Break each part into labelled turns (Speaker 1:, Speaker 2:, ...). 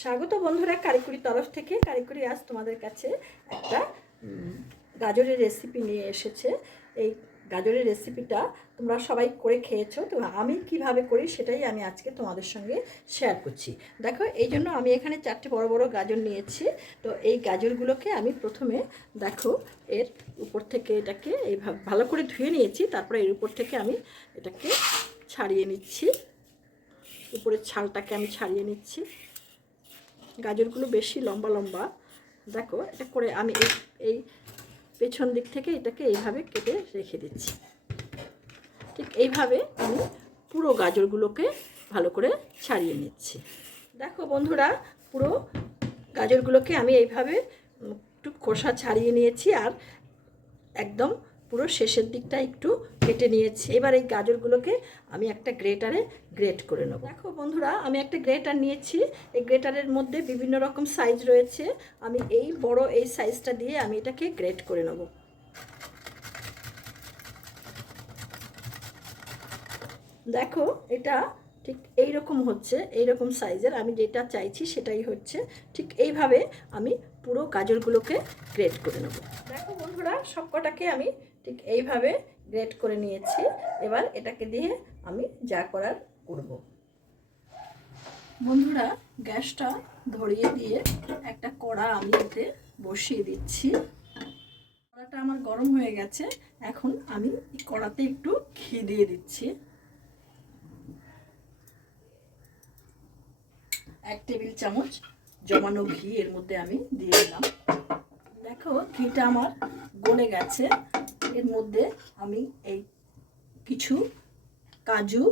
Speaker 1: স্বাগত বন্ধুরা কারিকুরি তরফ থেকে। কারিকুরি আজ তোমাদের কাছে একটা গাজরের রেসিপি নিয়ে এসেছে। এই গাজরের রেসিপিটা তোমরা সবাই করে খেয়েছো, তো আমি কীভাবে করি সেটাই আমি আজকে তোমাদের সঙ্গে শেয়ার করছি। দেখো, এই জন্য আমি এখানে চারটে বড় বড় গাজর নিয়েছি। তো এই গাজরগুলোকে আমি প্রথমে দেখো, এর উপর থেকে এটাকে এইভাবে ভালো করে ধুয়ে নিয়েছি, তারপরে এর উপর থেকে আমি এটাকে ছাড়িয়ে নিচ্ছি। উপরের ছালটাকে আমি ছাড়িয়ে নিচ্ছি। গাজরগুলো বেশি লম্বা লম্বা। দেখো, এটা করে আমি এই এই পেছন দিক থেকে এটাকে এইভাবে কেটে রেখে দিচ্ছি। ঠিক এইভাবে আমি পুরো গাজরগুলোকে ভালো করে ছাড়িয়ে নিচ্ছি। দেখো বন্ধুরা, পুরো গাজরগুলোকে আমি এইভাবে একটু খোসা ছাড়িয়ে নিয়েছি আর একদম পুরো শেষের দিকটা একটু কেটে নিয়েছি। এবার এই গাজরগুলোকে আমি একটা গ্রেটারে গ্রেট করে নেব। দেখো বন্ধুরা, আমি একটা গ্রেটার নিয়েছি। এই গ্রেটারের মধ্যে বিভিন্ন রকম সাইজ রয়েছে। আমি এই বড় এই সাইজটা দিয়ে আমি এটাকে গ্রেট করে নেব। দেখো, এটা ঠিক এই রকম হচ্ছে এই রকম সাইজের আমি যেটা চাইছি সেটাই হচ্ছে। ঠিক এইভাবে আমি পুরো গাজরগুলোকে গ্রেট করে নেব। দেখো বন্ধুরা সব কটাকে আমি ঠিক এইভাবে গ্রেট করে নিয়েছি। এবার এটাকে দিয়ে আমি যা করার করব। বন্ধুরা, গ্যাসটা ধরিয়ে দিয়ে একটা কড়া আমি এতে বসিয়ে দিচ্ছি। কড়াটা আমার গরম হয়ে গেছে, এখন আমি কড়াতে একটু ঘি দিয়ে দিচ্ছি। এক টেবিল চামচ জমানো ঘি এর মধ্যে আমি দিয়ে দিলাম। দেখো, ঘিটা আমার গলে গেছে। এর মধ্যে আমি এই কিছু কাজু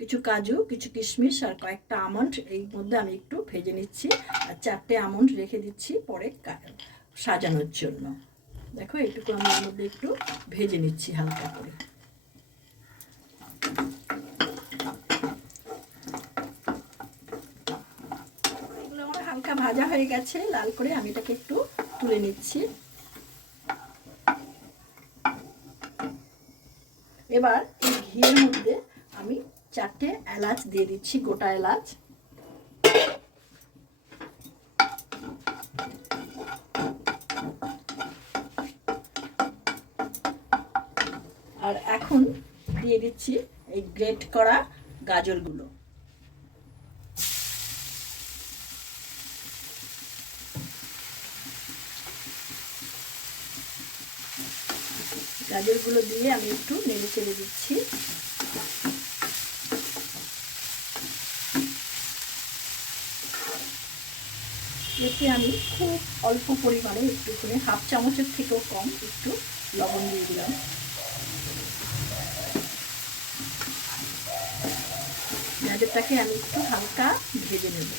Speaker 1: কিছু কাজু, কিছু কিশমিশ আর কয়েকটা আমন্ড এই মধ্যে আমি একটু ভেজে নিচ্ছি আর চারটে আমন্ড রেখে দিচ্ছি পরে সাজানোর জন্য। দেখো এইটুকু আমি এর মধ্যে একটু ভেজে নিচ্ছি হালকা করে। হালকা ভাজা হয়ে গেছে, লাল করে আমি এটাকে একটু তুলে নিচ্ছি। এবার এই ঘিয়ের মধ্যে আমি চারটে এলাচ দিয়ে দিচ্ছি, গোটা এলাচ। আর এখন দিয়ে দিচ্ছি এই গ্রেট করা গাজরগুলো। গাজরগুলো দিয়ে আমি একটু নেড়ে চেড়ে দিচ্ছি। এতে আমি খুব অল্প পরিমাণে একটু করে হাফ চামচের থেকেও কম একটু লবণ দিয়ে দিলাম। গাজরটাকে আমি একটু হালকা ভেজে নেব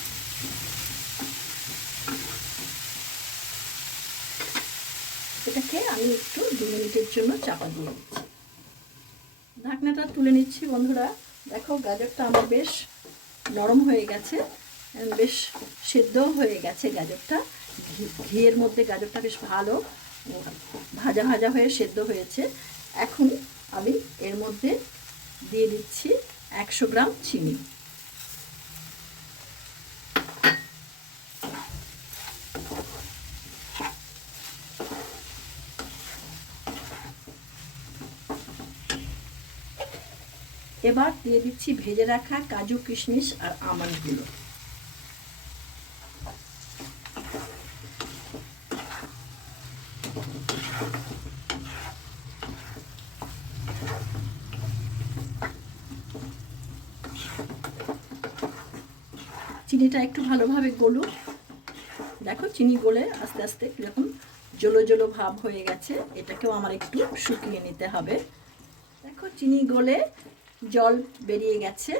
Speaker 1: এটাকে আমি একটু দু মিনিটের জন্য চাপা দিয়ে ঢাকনাটা তুলে নিচ্ছি, বন্ধুরা। দেখো, গাজরটা আমার বেশ নরম হয়ে গেছে বেশ সেদ্ধ হয়ে গেছে গাজরটা। ঘিয়ের মধ্যে গাজরটা বেশ ভালো, ভাজা ভাজা হয়ে সেদ্ধ হয়েছে। এখন আমি এর মধ্যে দিয়ে দিচ্ছি একশো গ্রাম চিনি। এবার দিয়ে দিচ্ছি ভেজে রাখা কাজু কিশমিশ আর আমন্ডগুলো। চিনিটা একটু ভালোভাবে গলু দেখো চিনি গলে আস্তে আস্তে কীরকম জলো জলো ভাব হয়ে গেছে। এটাকেও আমার একটু শুকিয়ে নিতে হবে। দেখো চিনি গলে জল বেরিয়ে গেছে।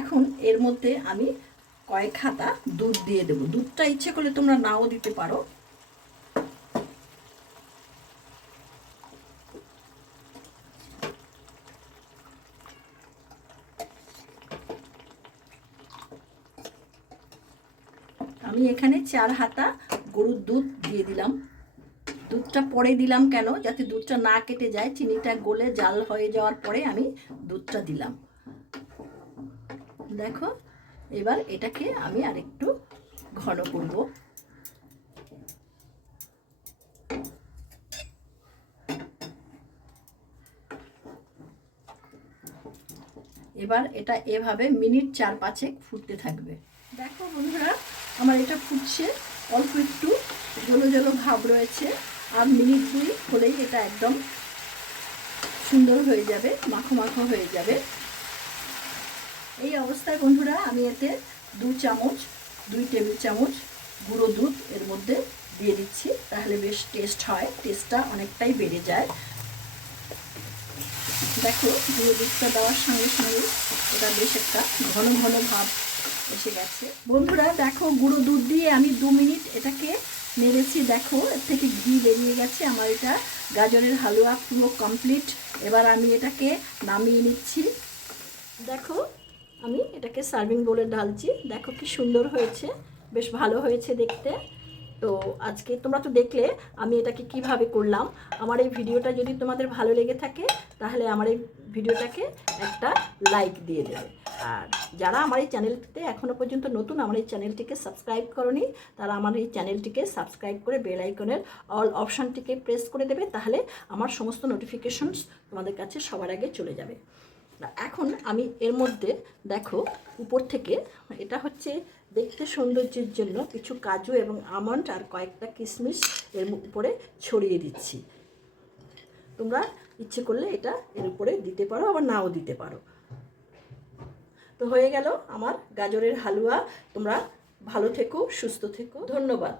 Speaker 1: এখন এর মধ্যে আমি কয়েক হাতা দুধ দিয়ে দেবো। দুধটা ইচ্ছে করলে তোমরা নাও দিতে পারো। আমি এখানে চার হাতা গরুর দুধ দিয়ে দিলাম। দুধটা পরে দিলাম কেন? যাতে দুধটা না কেটে যায়, চিনিটা গলে জাল হয়ে যাওয়ার পরে আমি দুধটা দিলাম। দেখো, এবার এটাকে আমি আরেকটু ঘন করব। এবার এটা এভাবে মিনিট চার পাঁচেক ফুটতে থাকবে। দেখো বন্ধুরা, আমার এটা ফুটছে, অল্প একটু, জলো জলো ভাব রয়েছে। আর মিনিট দুই হলেই এটা একদম সুন্দর হয়ে যাবে, মাখো মাখো হয়ে যাবে। এই অবস্থায় বন্ধুরা, আমি এতে দু চামচ, দুই টেবিল চামচ গুঁড়ো দুধ এর মধ্যে দিয়ে দিচ্ছি, তাহলে বেশ টেস্ট হয় টেস্টটা অনেকটাই বেড়ে যায়। দেখো, গুঁড়ো দুধটা দেওয়ার সঙ্গে সঙ্গে এটা বেশ একটা ঘন ঘন ভাব এসে গেছে। বন্ধুরা, দেখো, গুঁড়ো দুধ দিয়ে আমি দু মিনিট এটাকে নেড়েছি, দেখো, এর থেকে ঘি বেরিয়ে গেছে আমার এটা। গাজরের হালুয়া পুরো কমপ্লিট এবার আমি এটাকে নামিয়ে নিচ্ছি। দেখো, আমি এটাকে সার্ভিং বোলে ঢালছি। দেখো কি সুন্দর হয়েছে। বেশ ভালো হয়েছে দেখতে। তো আজকে তোমরা তো দেখলে আমি এটাকে কীভাবে করলাম। আমার এই ভিডিওটা যদি তোমাদের ভালো লেগে থাকে, তাহলে আমার এই ভিডিওটাকে একটা লাইক দিয়ে দেবে। আর যারা আমার এই চ্যানেলটিতে এখনও পর্যন্ত নতুন, আমার এই চ্যানেলটিকে সাবস্ক্রাইব করনি, তারা আমার এই চ্যানেলটিকে সাবস্ক্রাইব করে বেল আইকনের অল অপশানটিকে প্রেস করে দেবে, তাহলে আমার সমস্ত নোটিফিকেশনস তোমাদের কাছে সবার আগে চলে যাবে। এখন আমি এর মধ্যে দেখো উপর থেকে, এটা হচ্ছে দেখতে সৌন্দর্যের জন্য কিছু কাজু এবং আমন্ড আর কয়েকটা কিশমিশ এর উপরে ছড়িয়ে দিচ্ছি। তোমরা ইচ্ছে করলে এটা এর উপরে দিতে পারো, আবার নাও দিতে পারো। তো হয়ে গেল আমার গাজরের হালুয়া। তোমরা ভালো থেকো, সুস্থ থেকো। ধন্যবাদ।